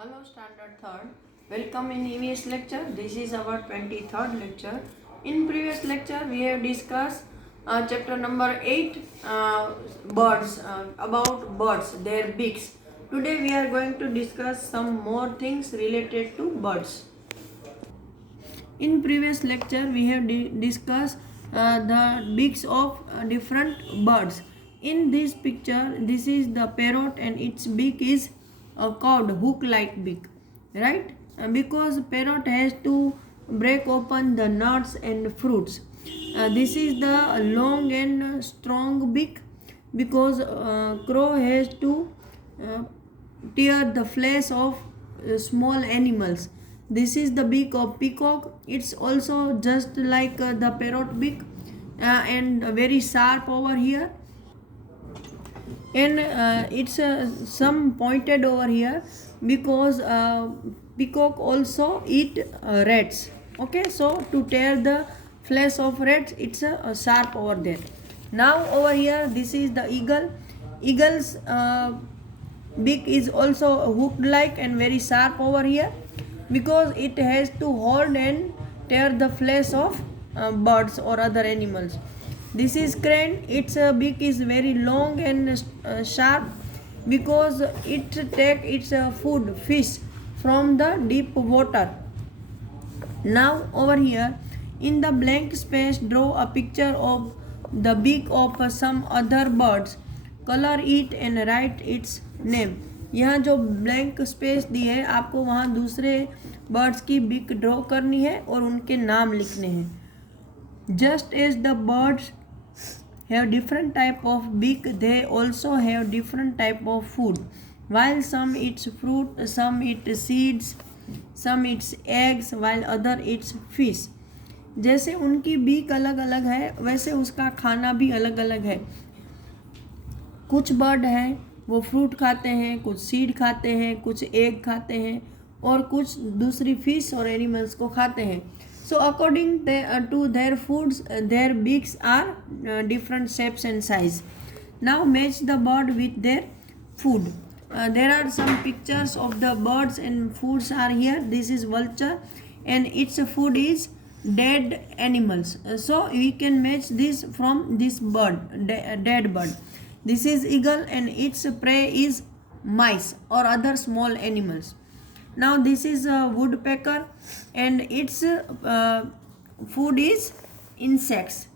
Hello, Standard 3rd. Welcome in EVS lecture. This is our 23rd lecture. In previous lecture, we have discussed chapter number 8, birds, about birds, their beaks. Today, we are going to discuss some more things related to birds. In previous lecture, we have discussed the beaks of different birds. In this picture, this is the parrot and its beak is a curved hook-like beak, right? Because parrot has to break open the nuts and fruits. This is the long and strong beak because crow has to uh, tear the flesh of small animals. This is the beak of peacock. It's also just like the parrot beak and very sharp over here, and it's some pointed over here because peacock also eat rats. Okay, so to tear the flesh of rats, it's sharp over there. Now over here, this is the eagle. Eagle's beak is also hooked like and very sharp over here because it has to hold and tear the flesh of birds or other animals. This is crane. Its beak is very long and sharp because it take its food fish from the deep water. Now over here in the blank space, draw a picture of the beak of some other birds. Color it and write its name. यहाँ जो blank space दी है आपको वहाँ दूसरे birds की बिक draw करनी है और उनके नाम लिखने हैं. Just as the birds have different type of beak, they also have different type of food. While some eats fruit, some eat seeds, some eats eggs, while other eats fish. जैसे उनकी beak अलग अलग है वैसे उसका खाना भी अलग अलग है. कुछ बर्ड हैं वो फ्रूट खाते हैं, कुछ सीड खाते हैं, कुछ एग खाते हैं और कुछ दूसरी फिश और एनिमल्स को खाते हैं. So according to their foods, their beaks are different shapes and size. Now match the bird with their food. There are some pictures of the birds and foods are here. This is vulture and its food is dead animals. So we can match this from this bird, dead bird. This is eagle and its prey is mice or other small animals. Now this is a woodpecker and its food is insects.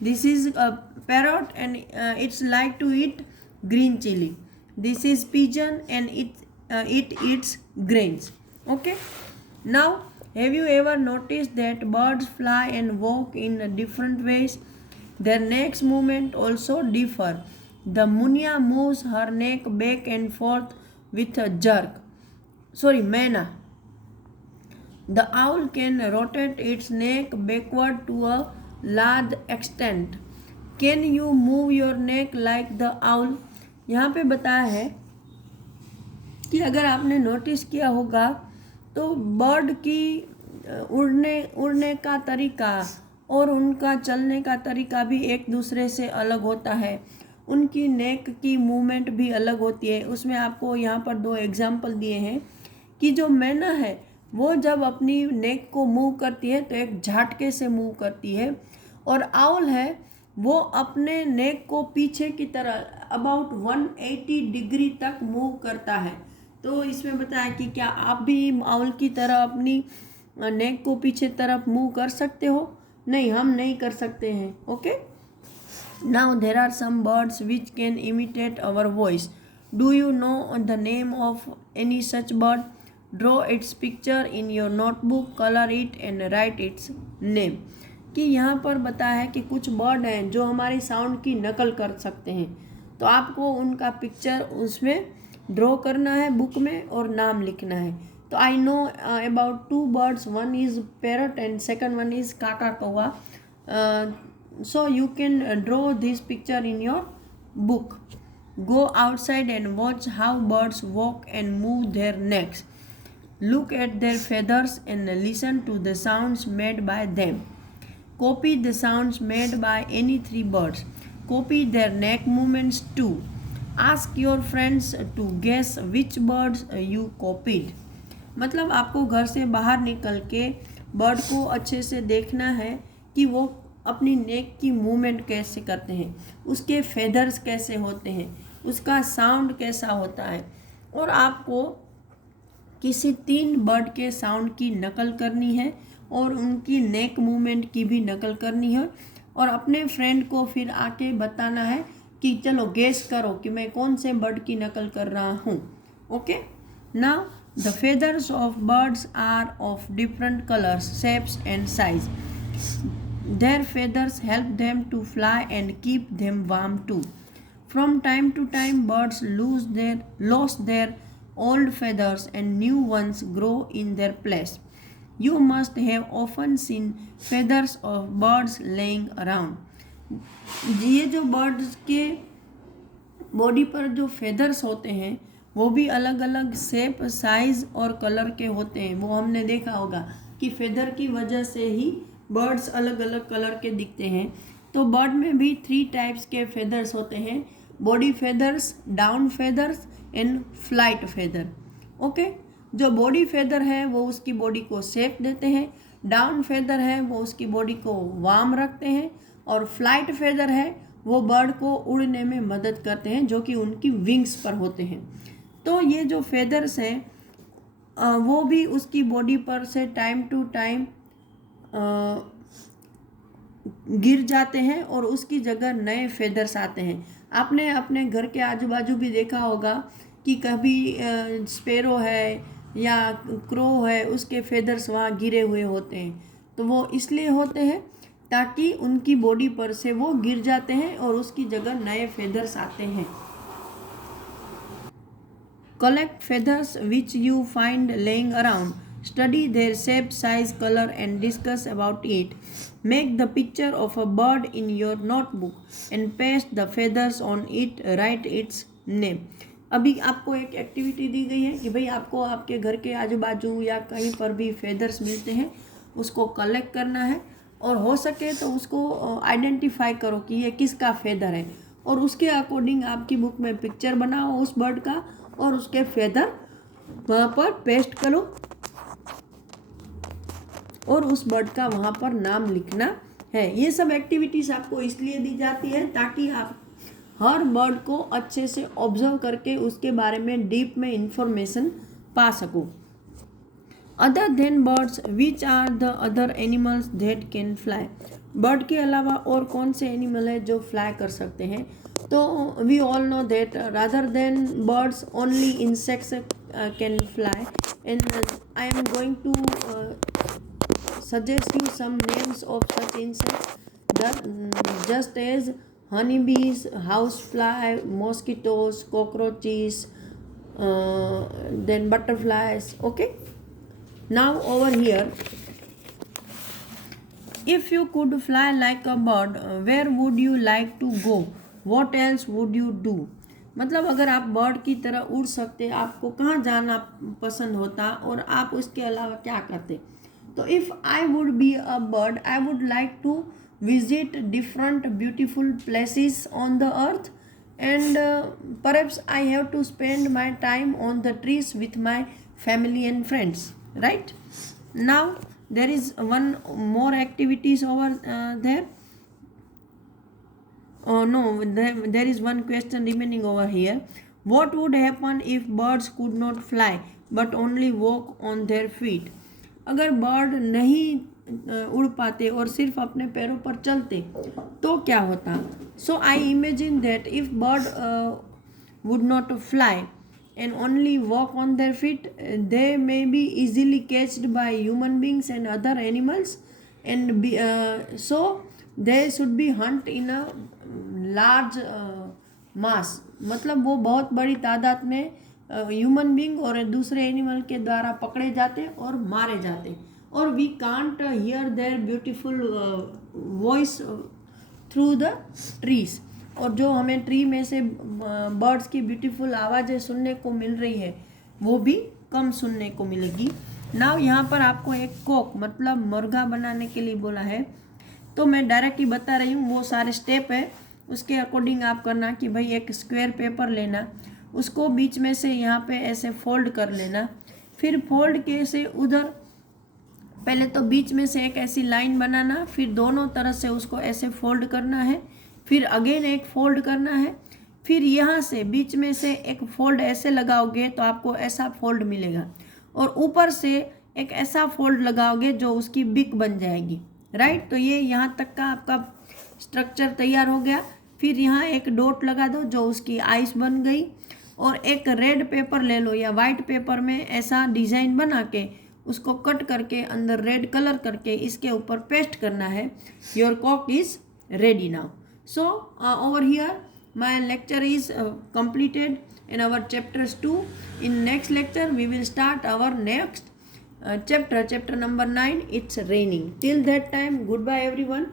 This is a parrot and it's like to eat green chili. This is pigeon and it eats grains. Okay. Now have you ever noticed that birds fly and walk in different ways? Their neck movement also differ. The munia moves her neck back and forth with a jerk. Manna. The owl can rotate its neck backward to a large extent. Can you move your neck like the owl? यहाँ पे बताया है कि अगर आपने notice किया होगा तो बर्ड की उड़ने का तरीका और उनका चलने का तरीका भी एक दूसरे से अलग होता है. उनकी नेक की मूवमेंट भी अलग होती है. उसमें आपको यहाँ पर दो एग्जाम्पल दिए हैं कि जो मैना है वो जब अपनी नेक को मूव करती है तो एक झटके से मूव करती है और आउल है वो अपने नेक को पीछे की तरह अबाउट 180 डिग्री तक मूव करता है. तो इसमें बताया कि क्या आप भी आउल की तरह अपनी नेक को पीछे तरफ मूव कर सकते हो? नहीं, हम नहीं कर सकते हैं. Okay. Now there are some birds which can imitate our voice. Do you know the name of any such bird? Draw its picture in your notebook, color it and write its name. कि यहाँ पर बताया है कि कुछ bird हैं जो हमारी साउंड की नकल कर सकते हैं. तो आपको उनका पिक्चर उसमें ड्रॉ करना है बुक में और नाम लिखना है. तो I know about 2 birds. One is parrot and second one is काका कौवा. So you can draw this picture in your book. Go outside and watch how birds walk and move their necks. Look at their feathers and listen to the sounds made by them. Copy the sounds made by any 3 birds. Copy their neck movements too. Ask your friends to guess which birds you copied. मतलब आपको घर से बाहर निकल के bird को अच्छे से देखना है कि वो अपनी नेक की मूवमेंट कैसे करते हैं, उसके फेदर्स कैसे होते हैं, उसका साउंड कैसा होता है, और आपको किसी 3 बर्ड के साउंड की नकल करनी है और उनकी नेक मूवमेंट की भी नकल करनी है, और अपने फ्रेंड को फिर आके बताना है कि चलो गेस करो कि मैं कौन से बर्ड की नकल कर रहा हूँ। Okay, now the feathers of birds are of different colours, shapes and size. Their feathers help them to fly and keep them warm too. From time to time, birds lost their old feathers and new ones grow in their place. You must have often seen feathers of birds laying around. ये जो birds के body पर जो feathers होते हैं वो भी अलग अलग शेप, साइज और कलर के होते हैं। वो हमने देखा होगा कि फेदर की वजह से ही बर्ड्स अलग अलग कलर के दिखते हैं। तो बर्ड में भी 3 टाइप्स के फेदर्स होते हैं, body feathers, down feathers and flight feather. Okay, जो बॉडी फेदर है वो उसकी बॉडी को शेप देते हैं, डाउन फेदर है वो उसकी बॉडी को वार्म रखते हैं, और फ्लाइट फेदर है वो बर्ड को उड़ने में मदद करते हैं, जो कि उनकी विंग्स पर होते हैं। तो ये जो फेदर्स हैं वो भी उसकी बॉडी पर से टाइम टू टाइम गिर जाते हैं और उसकी जगह नए फेदर्स आते हैं। आपने अपने घर के आजू बाजू भी देखा होगा कि कभी स्पैरो है या क्रो है, उसके फेदर्स वहाँ गिरे हुए होते हैं। तो वो इसलिए होते हैं ताकि उनकी बॉडी पर से वो गिर जाते हैं और उसकी जगह नए फेदर्स आते हैं। Collect feathers which you find laying around. Study their shape, size, color and discuss about it. Make the picture of a bird in your notebook and paste the feathers on it. Write its name. अभी आपको एक activity दी गई है कि भाई आपको आपके घर के आजू बाजू या कहीं पर भी फेदर्स मिलते हैं उसको कलेक्ट करना है, और हो सके तो उसको आइडेंटिफाई करो कि ये किसका फेदर है, और उसके अकॉर्डिंग आपकी बुक में पिक्चर बनाओ उस बर्ड का और उसके फेदर वहाँ पर पेस्ट करो और उस बर्ड का वहाँ पर नाम लिखना है। ये सब एक्टिविटीज़ आपको इसलिए दी जाती है ताकि आप हर बर्ड को अच्छे से ऑब्जर्व करके उसके बारे में डीप में इंफॉर्मेशन पा सको। Other than birds which are the other animals that can fly. Bird के अलावा और कौन से एनिमल है जो फ्लाई कर सकते हैं? तो we all know that rather than birds only insects can fly, and I am going to suggest you some names of such insects, just as honeybees, housefly, mosquitoes, cockroaches, then butterflies. Okay, now over here, if you could fly like a bird, where would you like to go? What else would you do? मतलब अगर आप bird की तरह उड़ सकते, आपको कहाँ जाना पसंद होता और आप उसके अलावा क्या करते? तो if I would be a bird, I would like to visit different beautiful places on the earth, and perhaps I have to spend my time on the trees with my family and friends, right? Now there is one more activities over there. Oh no, there is one question remaining over here. What would happen if birds could not fly but only walk on their feet? अगर bird नहीं उड़ पाते और सिर्फ अपने पैरों पर चलते तो क्या होता? So I imagine that if bird would not fly and only walk on their feet, they may be easily catched by human beings and other animals, and so they should be hunt in a large mass. मतलब वो बहुत बड़ी तादाद में human being और दूसरे animal के द्वारा पकड़े जाते और मारे जाते, और we can't hear their beautiful voice through the trees. और जो हमें ट्री में से बर्ड्स की ब्यूटीफुल आवाज़ें सुनने को मिल रही है वो भी कम सुनने को मिलेगी। नाउ यहाँ पर आपको एक कोक मतलब मुर्गा बनाने के लिए बोला है, तो मैं डायरेक्टली बता रही हूँ, वो सारे स्टेप है उसके अकॉर्डिंग आप करना कि भाई एक स्क्वायर पेपर लेना, उसको बीच में से यहाँ पे ऐसे फोल्ड कर लेना, फिर फोल्ड के से उधर पहले तो बीच में से एक ऐसी लाइन बनाना, फिर दोनों तरफ से उसको ऐसे फोल्ड करना है, फिर अगेन एक फोल्ड करना है, फिर यहाँ से बीच में से एक फोल्ड ऐसे लगाओगे तो आपको ऐसा फोल्ड मिलेगा, और ऊपर से एक ऐसा फोल्ड लगाओगे जो उसकी बिक बन जाएगी, राइट। तो ये यहाँ तक का आपका स्ट्रक्चर तैयार हो गया। फिर यहाँ एक डॉट लगा दो जो उसकी आइस बन गई, और एक रेड पेपर ले लो या वाइट पेपर में ऐसा डिज़ाइन बना के उसको कट करके अंदर रेड कलर करके इसके ऊपर पेस्ट करना है। Your cock is ready now. So over here my lecture is completed in our chapters 2. In next lecture we will start our next chapter number 9. It's raining. Till that time, goodbye everyone.